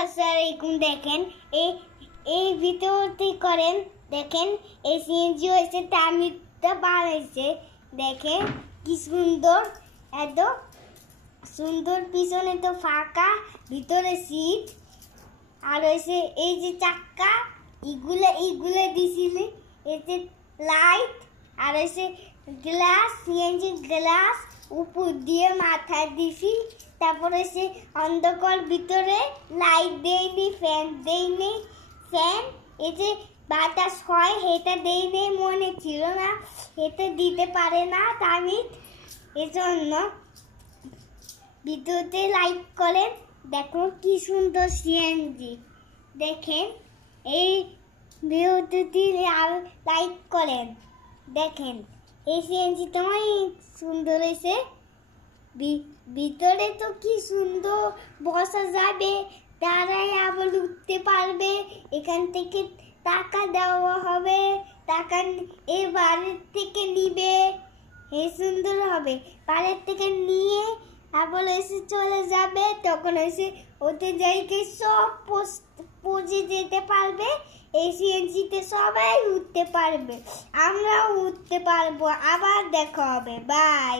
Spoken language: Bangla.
আসসালামাইকুম। দেখেন এই ভিডিওটি করেন, দেখেন এই সিএনজি হয়েছে টার্মিটটা বানাইছে, দেখেন কি সুন্দর, এত সুন্দর। পিছনে তো ফাঁকা, ভিতরে সিট, আর হয়েছে এই যে চাক্কা, ইগুলা দিছিলে, এই যে লাইট, আর হয়েছে গ্লাস, সিএনজি গ্লাস উপর দিয়ে মাথায় দিছি। তারপর হচ্ছে অন্ধকার, ভিতরে লাইট দেয়নি, ফ্যান দেয়নি। ফ্যান এই যে বাতাস হয় এটা দেয়নি, মনে ছিল না, এটা দিতে পারে না টার্মিট, এজন্য ভিডিওতে লাইক করেন। দেখো কি সুন্দর সিএনজি, দেখেন এই ভিডিওটি লাইক করেন। দেখেন এই সিএনজি তো অনেক সুন্দর হয়েছে, ভিতরে তো কি সুন্দর বসা যাবে, দাঁড়ায় আবার উঠতে পারবে, এখান থেকে টাকা দেওয়া হবে, টাকা এই বাড়ির থেকে নিবে, এই সুন্দর হবে। বাড়ির থেকে নিয়ে আবার এসে চলে যাবে, তখন এসে ওদের জায়গায় সব পৌঁছে যেতে পারবে। এই সিএনজিতে সবাই উঠতে পারবে, আমরাও উঠতে পারবো। আবার দেখা হবে, বাই।